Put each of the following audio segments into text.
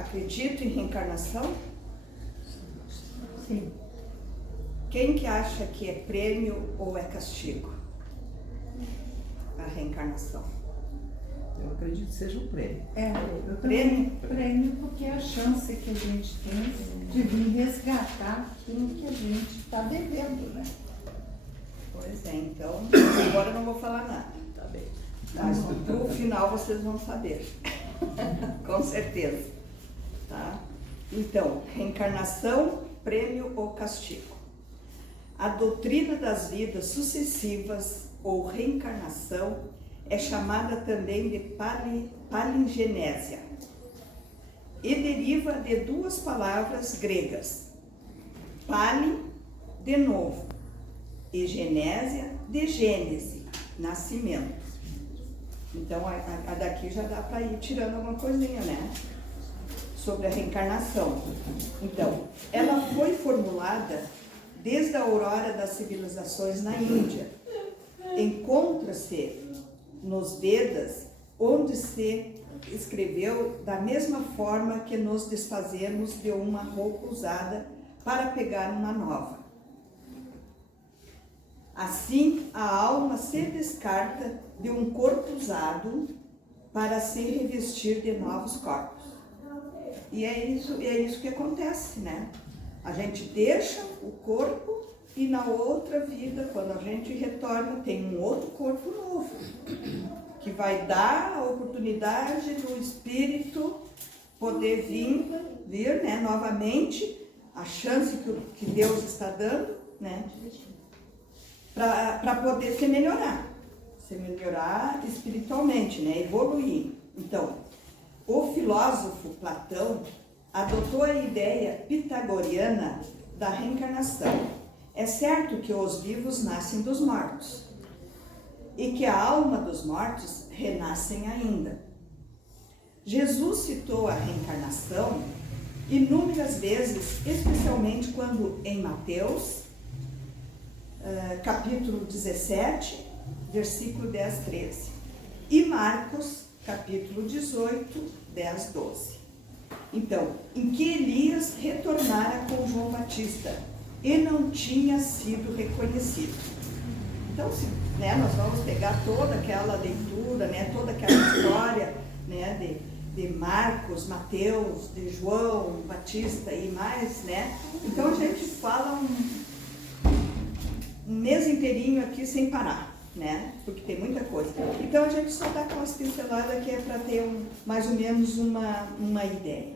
acredito em reencarnação? Sim. Quem que acha que é prêmio ou é castigo? A reencarnação. Eu acredito que seja um prêmio. Eu também prêmio porque é a chance que a gente tem de vir resgatar aquilo que a gente está devendo, né? Pois é, então, agora eu não vou falar nada. Tá bem. Mas no final vocês vão saber. Com certeza. Tá? Então, reencarnação, prêmio ou castigo. A doutrina das vidas sucessivas ou reencarnação é chamada também de palingenésia e deriva de duas palavras gregas, palin, de novo, e genésia, de gênese, nascimento. Então, a daqui já dá para ir tirando alguma coisinha, né? Sobre a reencarnação. Então, ela foi formulada desde a aurora das civilizações na Índia. Encontra-se nos Vedas, onde se escreveu da mesma forma que nos desfazemos de uma roupa usada para pegar uma nova. Assim, a alma se descarta de um corpo usado para se revestir de novos corpos. E é isso que acontece, né? A gente deixa o corpo e na outra vida, quando a gente retorna, tem um outro corpo novo, que vai dar a oportunidade do espírito poder vir, né, novamente, a chance que Deus está dando, né, para poder se melhorar espiritualmente, né, evoluir. Então, o filósofo Platão adotou a ideia pitagoriana da reencarnação. É certo que os vivos nascem dos mortos e que a alma dos mortos renascem ainda. Jesus citou a reencarnação inúmeras vezes, especialmente quando em Mateus, capítulo 17, versículo 10, 13, e Marcos, capítulo 18, 10, 12. Então, em que Elias retornara com João Batista e não tinha sido reconhecido. Então, né, nós vamos pegar toda aquela leitura, né, toda aquela história, né, de Marcos, Mateus, de João Batista e mais, né? Então a gente fala um mês inteirinho aqui sem parar, né? Porque tem muita coisa. Então a gente só dá aquelas pinceladas que é para ter mais ou menos uma ideia.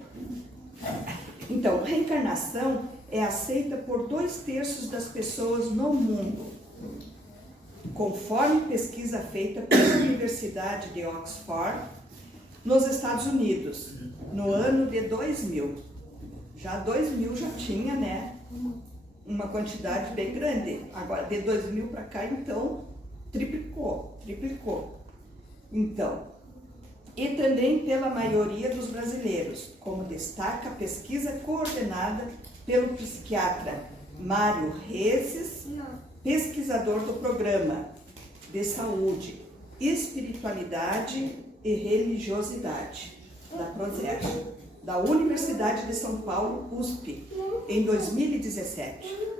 Então, reencarnação é aceita por 2/3 das pessoas no mundo, conforme pesquisa feita pela Universidade de Oxford, nos Estados Unidos, no ano de 2000. Já 2000 já tinha, né, uma quantidade bem grande. Agora, de 2000 para cá, então, triplicou. Então, e também pela maioria dos brasileiros, como destaca a pesquisa coordenada pelo psiquiatra Mário Rezes, pesquisador do Programa de Saúde, Espiritualidade e Religiosidade, da PROSERJ, da Universidade de São Paulo, USP, em 2017.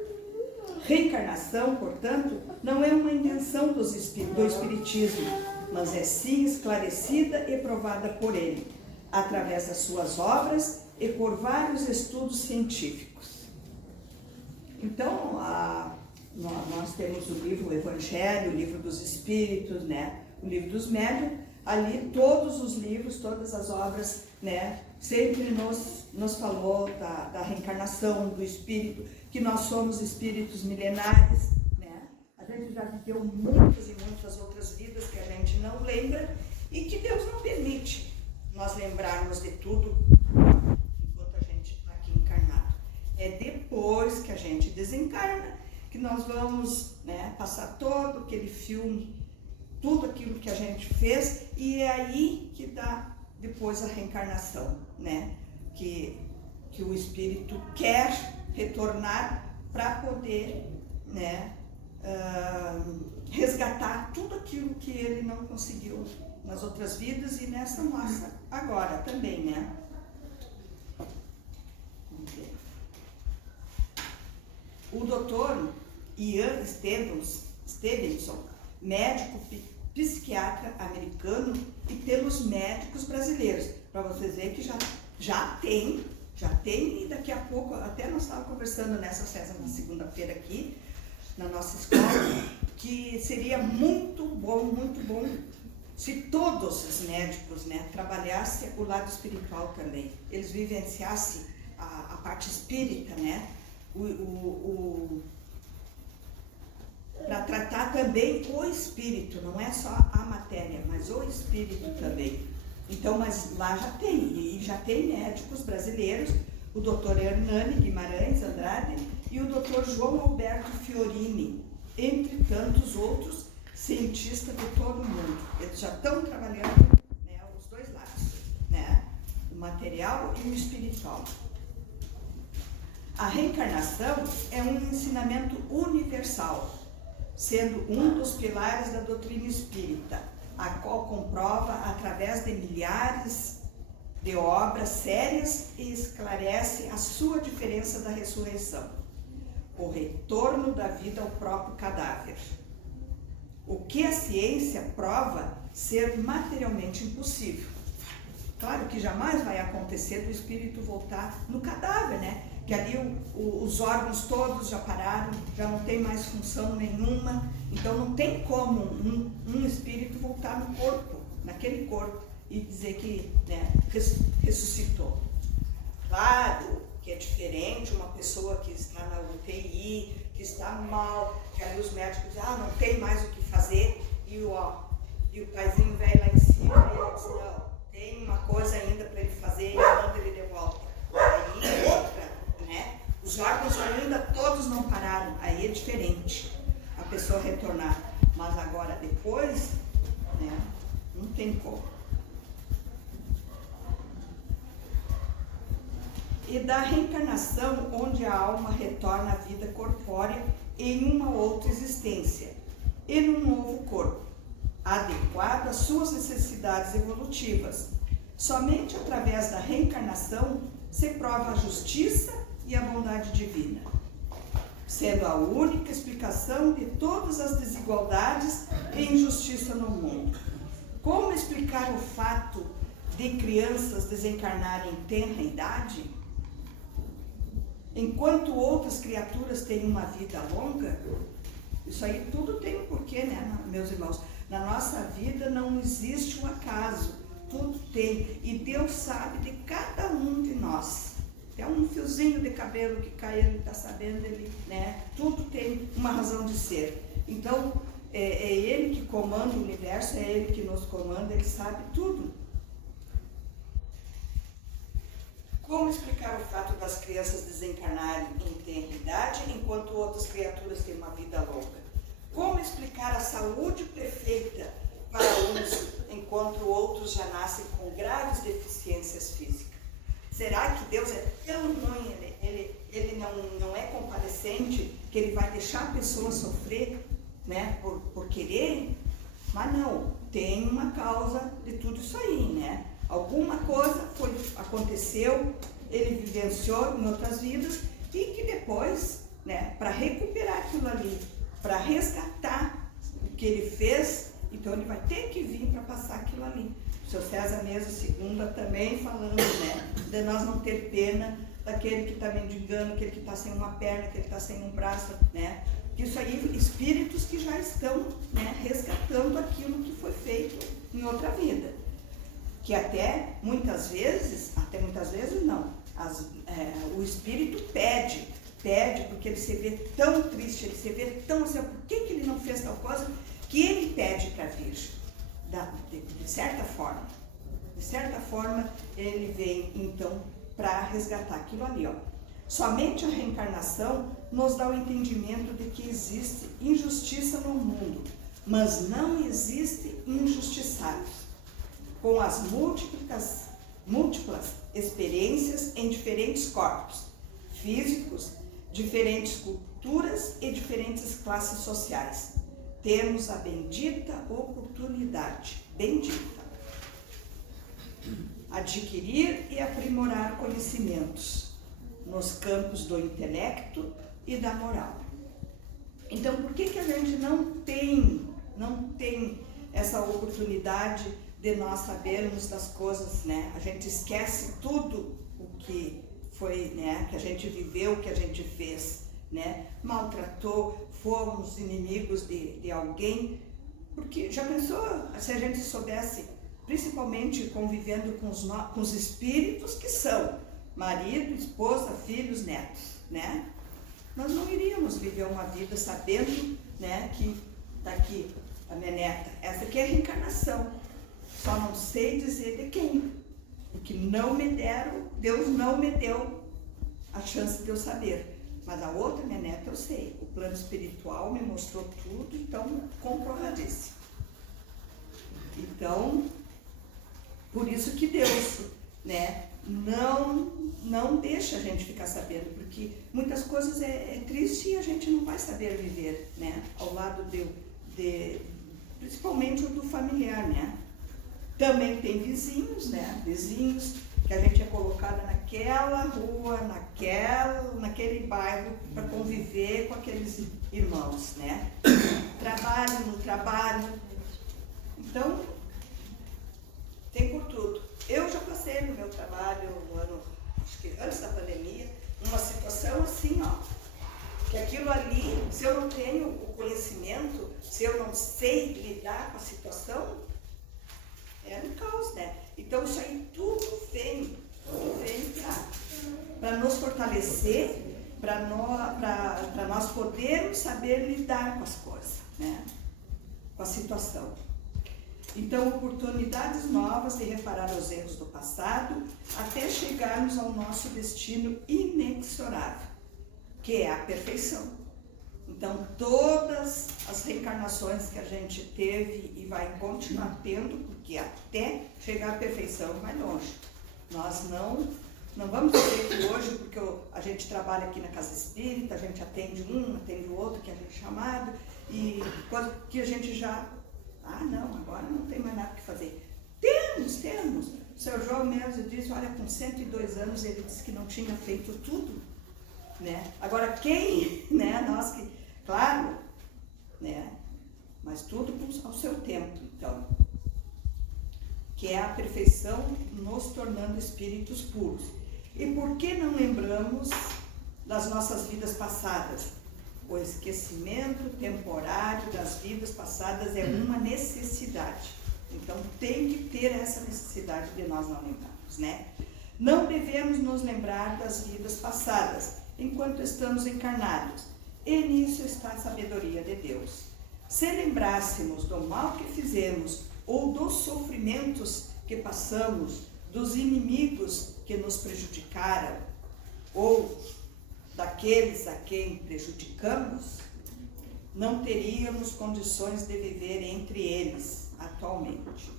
Reencarnação, portanto, não é uma invenção do Espiritismo, mas é sim esclarecida e provada por ele, através das suas obras e por vários estudos científicos. Então, nós temos o livro O Evangelho, o livro dos Espíritos, né? O livro dos Médiuns, ali todos os livros, todas as obras, né? Sempre nos falou da reencarnação, do espírito, que nós somos espíritos milenares, né? A gente já viveu muitas e muitas outras vidas que a gente não lembra e que Deus não permite nós lembrarmos de tudo enquanto a gente está aqui encarnado. É depois que a gente desencarna que nós vamos, né, passar todo aquele filme, tudo aquilo que a gente fez, e é aí que dá depois a reencarnação, né? Que o espírito quer retornar para poder, né, resgatar tudo aquilo que ele não conseguiu nas outras vidas e nessa nossa agora também, né? O doutor Ian Stevenson, médico psiquiatra americano, e pelos médicos brasileiros, para vocês verem que já tem, e daqui a pouco, até nós estávamos conversando nessa festa na segunda-feira aqui, na nossa escola, que seria muito bom se todos os médicos, né, trabalhassem o lado espiritual também, eles vivenciassem a parte espírita, né, para tratar também o espírito, não é só a matéria, mas o espírito também. Então, mas lá já tem médicos brasileiros, o Dr. Hernani Guimarães Andrade e o Dr. João Alberto Fiorini, entre tantos outros cientistas de todo o mundo. Eles já estão trabalhando, né, os dois lados, né, o material e o espiritual. A reencarnação é um ensinamento universal, sendo um dos pilares da doutrina espírita, a qual comprova através de milhares de obras sérias e esclarece a sua diferença da ressurreição, o retorno da vida ao próprio cadáver. O que a ciência prova ser materialmente impossível. Claro que jamais vai acontecer do espírito voltar no cadáver, né? Que ali os órgãos todos já pararam, já não tem mais função nenhuma, então não tem como um espírito voltar no corpo, naquele corpo, e dizer que, né, ressuscitou. Claro que é diferente uma pessoa que está na UTI, que está mal, que ali os médicos dizem, não tem mais o que fazer, e o paizinho velho lá em cima, ele diz, não, tem uma coisa ainda para ele fazer, e manda ele de volta. Aí outra, né? Os órgãos ainda todos não pararam, aí é diferente a pessoa retornar, mas agora depois, né, não tem como. E da reencarnação, onde a alma retorna à vida corpórea em uma outra existência e num novo corpo, adequado às suas necessidades evolutivas. Somente através da reencarnação se prova a justiça e a bondade divina, sendo a única explicação de todas as desigualdades e injustiça no mundo. Como explicar o fato de crianças desencarnarem em tenra idade, enquanto outras criaturas têm uma vida longa? Isso aí tudo tem um porquê, né, meus irmãos? Na nossa vida não existe um acaso, tudo tem, e Deus sabe de cada um de nós. Até um fiozinho de cabelo que cai, ele está sabendo, ele, né? Tudo tem uma razão de ser. Então, é Ele que comanda o universo, é Ele que nos comanda, Ele sabe tudo. Como explicar o fato das crianças desencarnarem em tenra idade, enquanto outras criaturas têm uma vida longa? Como explicar a saúde perfeita para uns, enquanto outros já nascem com graves deficiências físicas? Será que Deus é tão ruim, ele não é compadecente, que Ele vai deixar a pessoa sofrer, né, por querer? Mas não, tem uma causa de tudo isso aí, né? Alguma coisa aconteceu, ele vivenciou em outras vidas, e que depois, né, para recuperar aquilo ali, para resgatar o que ele fez, então ele vai ter que vir para passar aquilo ali. O seu César mesmo, segunda, também falando, né, de nós não ter pena daquele que está mendigando, aquele que está sem uma perna, aquele que está sem um braço, né? Isso aí, espíritos que já estão, né, resgatando aquilo que foi feito em outra vida. Que até muitas vezes não, o espírito pede porque ele se vê tão triste, ele se vê tão assim, por que ele não fez tal coisa, que ele pede para vir, de certa forma. De certa forma, ele vem, então, para resgatar aquilo ali, ó. Somente a reencarnação nos dá o entendimento de que existe injustiça no mundo, mas não existe injustiçados. Com as múltiplas experiências em diferentes corpos físicos, diferentes culturas e diferentes classes sociais, temos a bendita oportunidade, adquirir e aprimorar conhecimentos nos campos do intelecto, e da moral. Então, por que a gente não tem essa oportunidade de nós sabermos das coisas, né? A gente esquece tudo o que foi, né? Que a gente viveu, que a gente fez, né? Maltratou, fomos inimigos de alguém, porque já pensou se a gente soubesse, principalmente convivendo com os espíritos que são marido, esposa, filhos, netos, né? Nós não iríamos viver uma vida sabendo, né, que está aqui a minha neta. Essa aqui é a reencarnação. Só não sei dizer de quem. Porque não me deram, Deus não me deu a chance de eu saber. Mas a outra, minha neta, eu sei. O plano espiritual me mostrou tudo, então comprovadíssimo. Então, por isso que Deus, né, não deixa a gente ficar sabendo, porque muitas coisas é triste e a gente não vai saber viver, né, ao lado principalmente o do familiar, né. Também tem vizinhos, né, vizinhos que a gente é colocada naquela rua, naquele bairro para conviver com aqueles irmãos, né. Trabalho no trabalho, então tem por tudo. Eu já passei no meu trabalho, no ano, acho que antes da pandemia, uma situação assim, ó, que aquilo ali, se eu não tenho o conhecimento, se eu não sei lidar com a situação, é um caos, né? Então isso aí tudo vem para nos fortalecer, para nós podermos saber lidar com as coisas, né? Com a situação. Então, oportunidades novas de reparar os erros do passado até chegarmos ao nosso destino inexorável, que é a perfeição. Então, todas as reencarnações que a gente teve e vai continuar tendo, porque até chegar à perfeição vai longe. Nós não vamos dizer que hoje, porque a gente trabalha aqui na Casa Espírita, a gente atende um, atende o outro, que a gente é chamado, e coisa que a gente já... não, agora não tem mais nada o que fazer. Temos. O Sr. João mesmo disse, olha, com 102 anos ele disse que não tinha feito tudo, né? Agora quem, né, nós que, claro, né, mas tudo ao seu tempo, então, que é a perfeição nos tornando espíritos puros. E por que não lembramos das nossas vidas passadas? O esquecimento temporário das vidas passadas é uma necessidade. Então, tem que ter essa necessidade de nós não lembrarmos, né? Não devemos nos lembrar das vidas passadas, enquanto estamos encarnados. E nisso está a sabedoria de Deus. Se lembrássemos do mal que fizemos, ou dos sofrimentos que passamos, dos inimigos que nos prejudicaram, ou daqueles a quem prejudicamos, não teríamos condições de viver entre eles atualmente.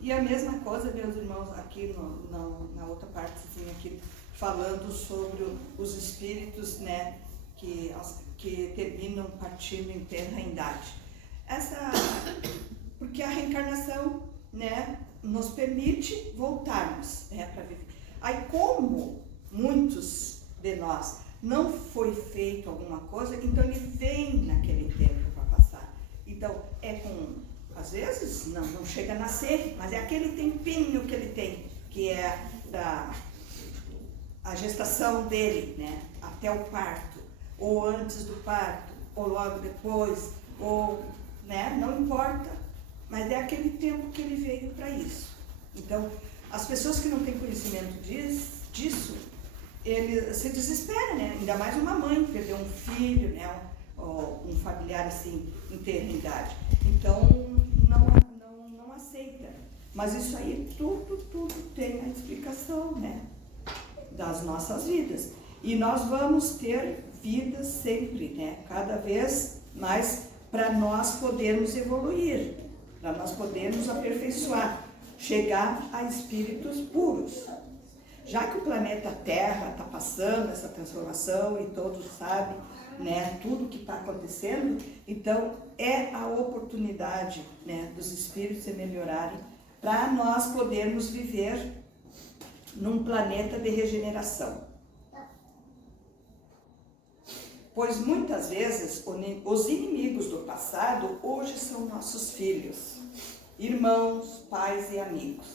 E a mesma coisa, meus irmãos, aqui na outra partezinha aqui, falando sobre os espíritos, né, que terminam partindo em terra-idade. Porque a reencarnação, né, nos permite voltarmos, né, para viver. Aí, como muitos de nós não foi feito alguma coisa, então ele vem naquele tempo para passar. Então, às vezes, não chega a nascer, mas é aquele tempinho que ele tem, que é a gestação dele, né, até o parto, ou antes do parto, ou logo depois, ou, né, não importa, mas é aquele tempo que ele veio para isso. Então, as pessoas que não têm conhecimento disso, ele se desespera, né? Ainda mais uma mãe que perdeu um filho, né? Ou um familiar assim, em terra-idade. Então, não aceita. Mas isso aí, tudo tem a explicação, né? Das nossas vidas. E nós vamos ter vidas sempre, né? Cada vez mais, para nós podermos evoluir, para nós podermos aperfeiçoar, chegar a espíritos puros. Já que o planeta Terra está passando essa transformação e todos sabem, né, tudo que está acontecendo, então é a oportunidade, né, dos espíritos se melhorarem para nós podermos viver num planeta de regeneração. pois muitas vezes os inimigos do passado hoje são nossos filhos, irmãos, pais e amigos,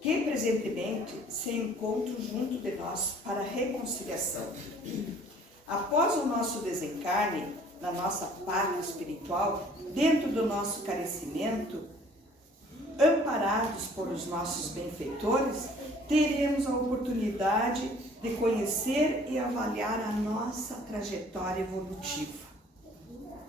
que presentemente se encontram junto de nós para reconciliação. Após o nosso desencarne, na nossa pátria espiritual, dentro do nosso carecimento, amparados por os nossos benfeitores, teremos a oportunidade de conhecer e avaliar a nossa trajetória evolutiva.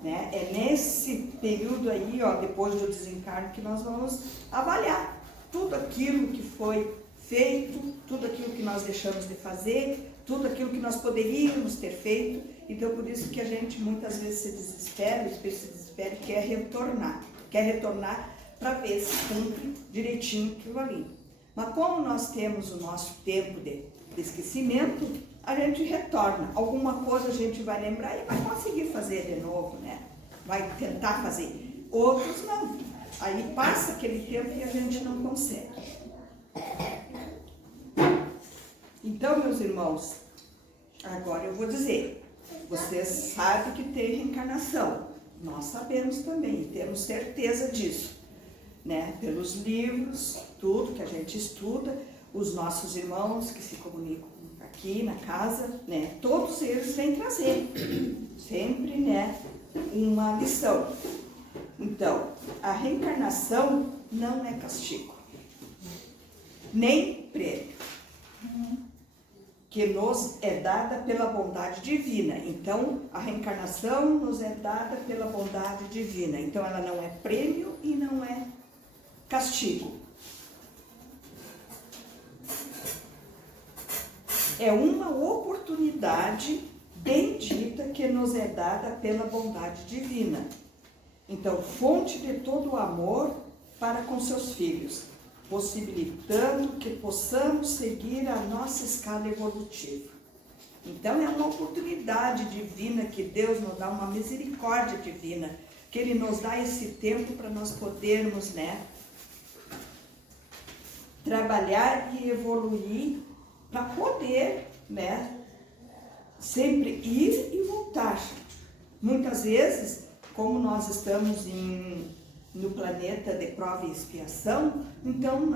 Né? É nesse período aí, ó, depois do desencarne, que nós vamos avaliar tudo aquilo que foi feito, tudo aquilo que nós deixamos de fazer, tudo aquilo que nós poderíamos ter feito. Então, por isso que a gente muitas vezes se desespera, o espírito se desespera e quer retornar para ver se cumpre direitinho aquilo ali. Mas como nós temos o nosso tempo de esquecimento, a gente retorna. Alguma coisa a gente vai lembrar e vai conseguir fazer de novo, né? Vai tentar fazer. Outros não. Aí passa aquele tempo e a gente não consegue. Então, meus irmãos, agora eu vou dizer, vocês sabem que tem reencarnação. Nós sabemos também, temos certeza disso, né? Pelos livros, tudo que a gente estuda, os nossos irmãos que se comunicam aqui na casa, né? Todos eles vêm trazer sempre, né, uma lição. Então, a reencarnação não é castigo, nem prêmio, que nos é dada pela bondade divina. Então, a reencarnação nos é dada pela bondade divina. Então, ela não é prêmio e não é castigo. É uma oportunidade bendita que nos é dada pela bondade divina. Então, fonte de todo o amor para com seus filhos, possibilitando que possamos seguir a nossa escala evolutiva. Então, é uma oportunidade divina que Deus nos dá, uma misericórdia divina, que Ele nos dá esse tempo para nós podermos, né, trabalhar e evoluir para poder, né, sempre ir e voltar. Muitas vezes, como nós estamos no planeta de prova e expiação, então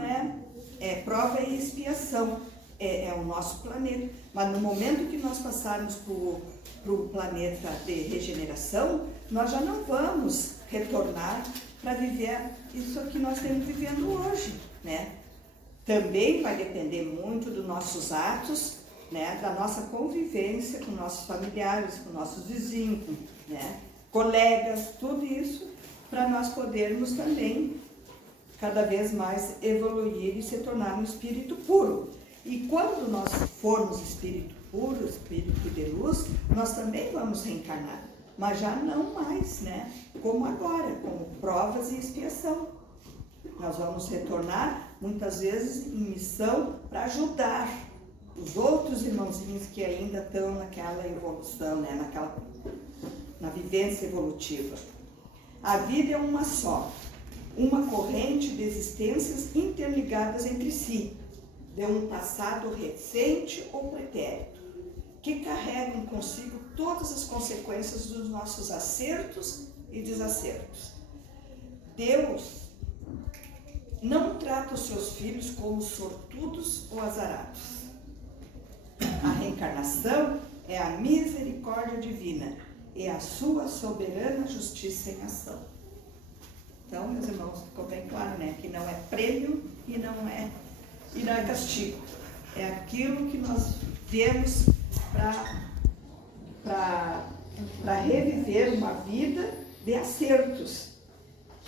é prova e expiação, é o nosso planeta. Mas no momento que nós passarmos para o planeta de regeneração, nós já não vamos retornar para viver isso que nós estamos vivendo hoje, né? Também vai depender muito dos nossos atos, né, da nossa convivência com nossos familiares, com nossos vizinhos, né, colegas, tudo isso, para nós podermos também cada vez mais evoluir e se tornar um espírito puro. E quando nós formos espírito puro, espírito de luz, nós também vamos reencarnar, mas já não mais, né, como agora, como provas e expiação. Nós vamos retornar, muitas vezes, em missão para ajudar os outros irmãozinhos que ainda estão naquela evolução, né? Na vivência evolutiva. A vida é uma só, uma corrente de existências interligadas entre si, de um passado recente ou pretérito, que carregam consigo todas as consequências dos nossos acertos e desacertos. Deus não trata os seus filhos como sortudos ou azarados. A reencarnação é a misericórdia divina e a sua soberana justiça em ação. Então, meus irmãos, ficou bem claro, né? Que não é prêmio e não é castigo. É aquilo que nós viemos para reviver uma vida de acertos.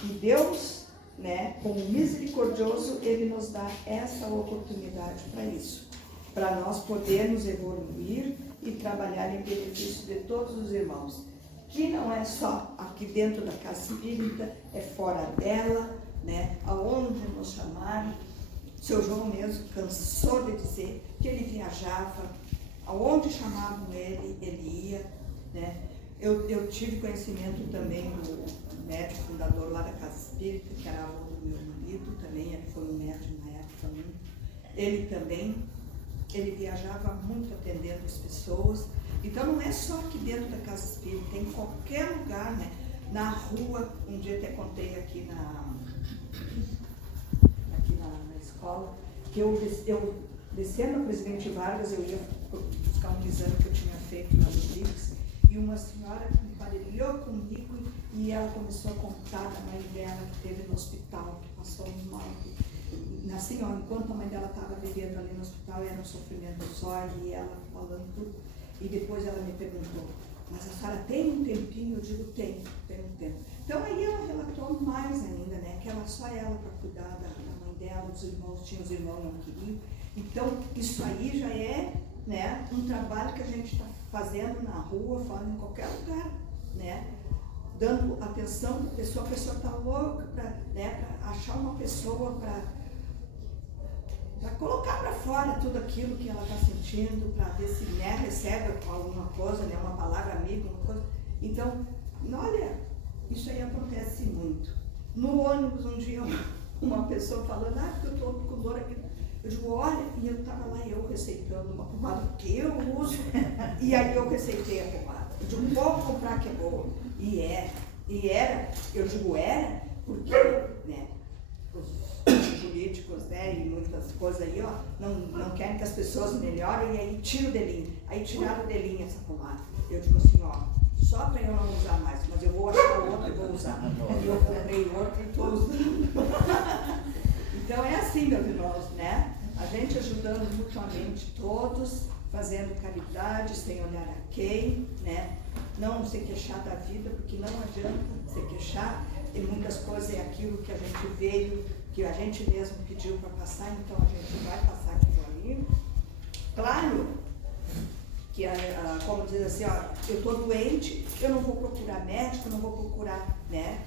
E Deus, né, como misericordioso, Ele nos dá essa oportunidade para isso, para nós podermos evoluir e trabalhar em benefício de todos os irmãos, que não é só aqui dentro da casa espírita, é fora dela, né, aonde nos chamaram. O seu João mesmo cansou de dizer que ele viajava, aonde chamavam ele, ele ia, né. Eu tive conhecimento também do médico fundador lá da Casa Espírita, que era avô do meu marido, também ele foi um médico na época muito. Ele viajava muito atendendo as pessoas, Então não é só aqui dentro da casa espírita, tem em qualquer lugar, né? Na rua, um dia até contei aqui na escola, que eu descendo a Presidente Vargas, eu ia buscar um exame que eu tinha feito na Rodrigues, e uma senhora emparelhou comigo e ela começou a contar da mãe dela que teve no hospital, que passou mal. Assim, ó, enquanto a mãe dela estava vivendo ali no hospital, era um sofrimento só, e ela falando tudo. E depois ela me perguntou, mas a senhora tem um tempinho? Eu digo, tem um tempo. Então aí ela relatou mais ainda, né, que era só ela para cuidar da mãe dela, os irmãos, tinha os irmãos não queriam. Então isso aí já é, né, um trabalho que a gente está fazendo na rua, falando em qualquer lugar, né, dando atenção para a pessoa está louca, para, né, pra achar uma pessoa para colocar para fora tudo aquilo que ela está sentindo, para ver se, né, recebe alguma coisa, né, uma palavra amiga, uma coisa. Então, olha, isso aí acontece muito. No ônibus, um dia, uma pessoa falando, porque eu estou com dor aqui. Eu digo, olha, e eu estava lá, eu receitando uma pomada que eu uso, e aí eu receitei a pomada. Eu digo, vou comprar que é boa. E era, eu digo, era, porque, né, os jurídicos, né, e muitas coisas aí, ó, não querem que as pessoas melhorem, e aí tira o delinho. Aí tiraram o delinho essa pomada. Eu digo assim, ó, só para eu não usar mais, mas eu vou achar outro e vou usar. E eu comprei outro e estou usando. Então é assim, meus irmãos, né? A gente ajudando mutuamente todos, fazendo caridade, sem olhar a quem, né? Não se queixar da vida, porque não adianta se queixar. E muitas coisas é aquilo que a gente veio, que a gente mesmo pediu para passar, então a gente vai passar aquilo ali. Claro que, como diz assim, ó, eu estou doente, eu não vou procurar médico, não vou procurar, né,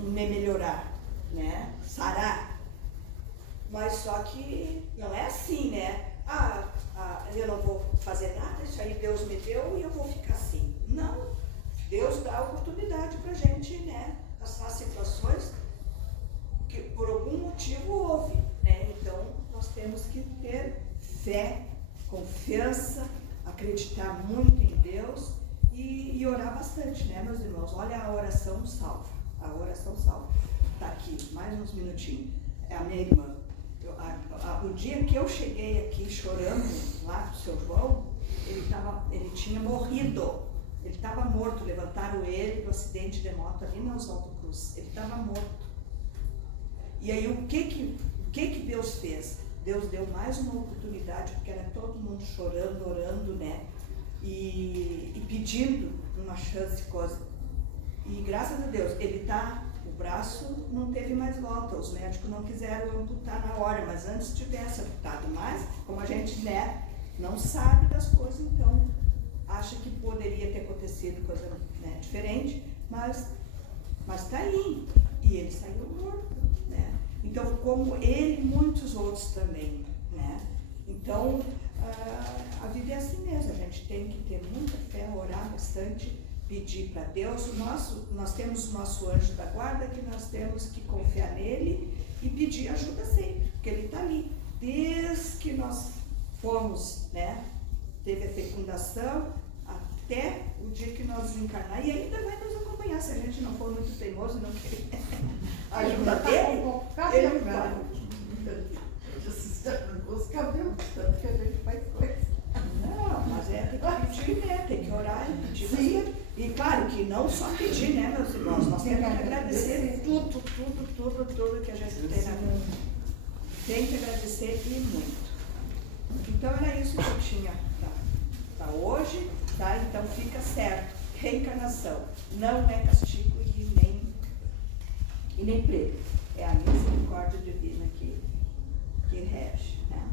me melhorar, né, sarar. Mas só que não é assim, né? Eu não vou fazer nada, isso aí Deus me deu e eu vou ficar assim. Não, Deus dá oportunidade para a gente, né, passar situações que por algum motivo houve, né? Então nós temos que ter fé, confiança, acreditar muito em Deus e orar bastante, né, meus irmãos? Olha, a oração salva, Está aqui, mais uns minutinhos. É a minha irmã. O dia que eu cheguei aqui chorando lá pro seu João, ele tinha morrido. Ele estava morto, levantaram ele do acidente de moto ali na Oswaldo Cruz. Ele estava morto. E aí o que Deus fez? Deus deu mais uma oportunidade, porque era todo mundo chorando, orando, né? E pedindo uma chance, coisa. E graças a Deus, o braço não teve mais volta, os médicos não quiseram amputar na hora, mas antes tivesse amputado. Mas, como a gente, né, não sabe das coisas, então acha que poderia ter acontecido coisa, né, diferente, mas está aí, e ele saiu morto, né? Então, como ele e muitos outros também, né? Então, a vida é assim mesmo, a gente tem que ter muita fé, orar bastante, pedir para Deus. Nós temos o nosso anjo da guarda, que nós temos que confiar nele e pedir ajuda sempre, porque ele está ali. Desde que nós fomos, né, teve a fecundação, até o dia que nós desencarnar, e ainda vai nos acompanhar, se a gente não for muito teimoso e não querer a ajuda dele, ele vai. Os cabelos, tanto que a gente faz coisa. Não, mas tem que pedir, né? Tem que orar e pedir. Sim. E claro que não só pedir, né, meus irmãos? Nós temos que agradecer tudo que a gente tem na vida. Tem que agradecer e muito. Então era isso que eu tinha para hoje, tá? Então fica certo. Reencarnação não é castigo e nem prêmio. É a misericórdia divina que rege, né?